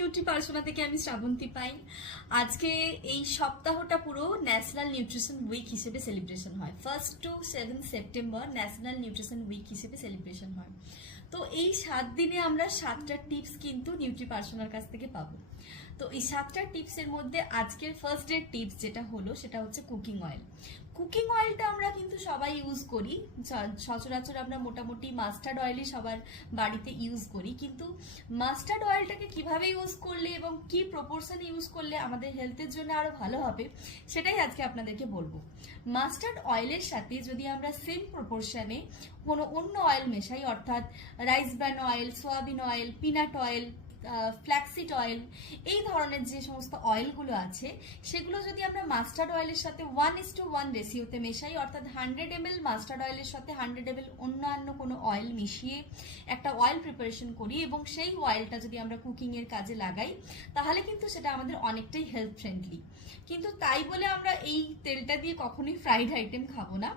Nutri persona থেকে আমি শ্রাবন্তী পাই। আজকে এই সপ্তাহটা পুরো ন্যাশনাল নিউট্রিশন উইক হিসেবে সেলিব্রেশন হয়। 1st to 7 September national nutrition week হিসেবে সেলিব্রেশন হয়। তো এই 7 দিনে আমরা 7টা টিপস কিন্তু নিউট্রি পার্সোনার কাছ থেকে পাবো। তো এই 7টা টিপসের মধ্যে আজকের ফার্স্ট ডে টিপস যেটা হলো সেটা হচ্ছে কুকিং অয়েল। কুকিং অয়েলটা আমরা কিন্তু সবাই ইউজ করি, সচরাচর আমরা মোটামুটি মাস্টার্ড অয়েলই সবার বাড়িতে ইউজ করি, কিন্তু মাস্টার্ড অয়েলটাকে কিভাবে ইউজ করলে এবং কি প্রপোর্শনে ইউজ করলে আমাদের হেলথের জন্য আরো ভালো হবে সেটাই আজকে আপনাদেরকে বলবো। মাস্টার্ড অয়েলের সাথে যদি আমরা সেম প্রপোর্শনে কোনো অন্য অয়েল মেশাই, অর্থাৎ rice bran oil, soybean oil, peanut oil, flaxseed oil, এই ধরনের যে সমস্ত অয়েলগুলো আছে সেগুলো যদি আমরা মাস্টার্ড অয়েলের সাথে 1:1 রেশিওতে মেশাই, অর্থাৎ 100 ml মাস্টার্ড অয়েলের সাথে 100 ml অন্যান্য কোনো অয়েল মিশিয়ে একটা অয়েল প্রিপারেশন করি এবং সেই অয়েলটা যদি আমরা কুকিংয়ের কাজে লাগাই, তাহলে কিন্তু সেটা আমাদের অনেকটাই হেলথ ফ্রেন্ডলি। কিন্তু তাই বলে আমরা এই তেলটা দিয়ে কখনোই ফ্রাইড আইটেম খাবো না,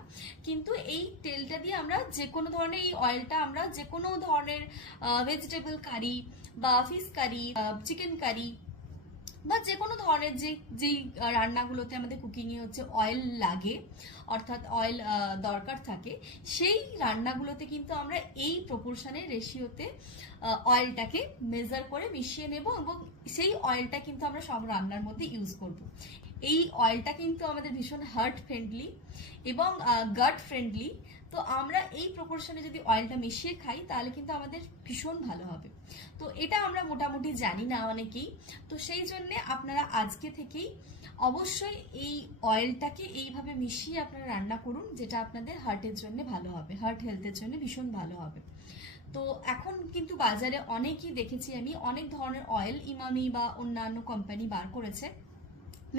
কিন্তু এই তেলটা দিয়ে আমরা যে কোনো ধরনের, এই অয়েলটা আমরা যে কোনো ধরনের ভেজিটেবল কারি বা ফিশ কারি, চিকেন কারি বা যে কোনো ধরনের যেই রান্নাগুলোতে আমাদের কুকিংয়ে হচ্ছে অয়েল লাগে, অর্থাৎ অয়েল দরকার থাকে, সেই রান্নাগুলোতে কিন্তু আমরা এই প্রপোর্শনের রেশিওতে অয়েলটাকে মেজার করে মিশিয়ে নেব এবং সেই অয়েলটা কিন্তু আমরা সব রান্নার মধ্যে ইউজ করব। এই অয়েলটা কিন্তু আমাদের ভীষণ হার্ট ফ্রেন্ডলি এবং গাট ফ্রেন্ডলি। তো আমরা এই প্রপোর্শনে যদি অয়েলটা মিশিয়ে খাই তাহলে কিন্তু আমাদের ভীষণ ভালো হবে। তো এটা আমরা মোটামুটি জানি না অনেকেই, তো সেই জন্যে আপনারা আজকে থেকেই অবশ্যই এই অয়েলটাকে এইভাবে মিশিয়ে আপনারা রান্না করুন, যেটা আপনাদের হার্টের জন্য ভালো হবে, হার্ট হেলথের জন্য ভীষণ ভালো হবে। তো এখন কিন্তু বাজারে অনেকই দেখেছি আমি, অনেক ধরনের অয়েল ইমামি বা অন্যান্য কোম্পানি বার করেছে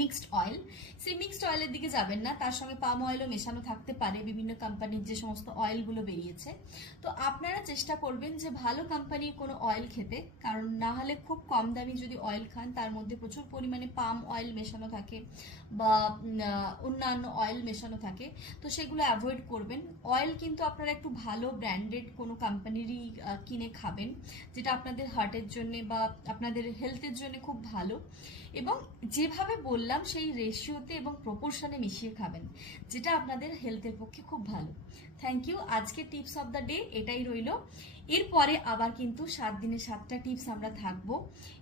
মিক্সড অয়েল। সেই মিক্সড অয়েলের দিকে যাবেন না, তার সঙ্গে পাম অয়েলও মেশানো থাকতে পারে, বিভিন্ন কোম্পানির যে সমস্ত অয়েলগুলো বেরিয়েছে। তো আপনারা চেষ্টা করবেন যে ভালো কোম্পানির কোনো অয়েল খেতে, কারণ না হলে খুব কম দামি যদি অয়েল খান তার মধ্যে প্রচুর পরিমাণে পাম অয়েল মেশানো থাকে বা অন্যান্য অয়েল মেশানো থাকে, তো সেগুলো অ্যাভয়েড করবেন। অয়েল কিন্তু আপনারা একটু ভালো ব্র্যান্ডেড কোনো কোম্পানিরই কিনে খাবেন, যেটা আপনাদের হার্টের জন্য বা আপনাদের হেলথের জন্য খুব ভালো, এবং যেভাবে বললাম সেই রেশিওতে এবং প্রপোর্শনে মিশিয়ে খাবেন, যেটা আপনাদের হেলথের পক্ষে খুব ভালো। Thank you. আজকে টিপস অফ দ্য ডে এটাই রইল। এরপরে আবার কিন্তু 7 দিনের 7টা টিপস আমরা থাকবো,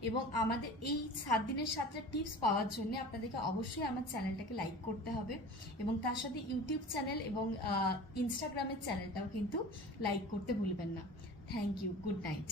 এবং আমাদের এই 7 দিনের 7টা টিপস পাওয়ার জন্য আপনাদেরকে অবশ্যই আমার চ্যানেলটাকে লাইক করতে হবে এবং তার সাথে ইউটিউব চ্যানেল এবং ইনস্টাগ্রামের চ্যানেলটাও কিন্তু লাইক করতে ভুলবেন না। Thank you. Good night.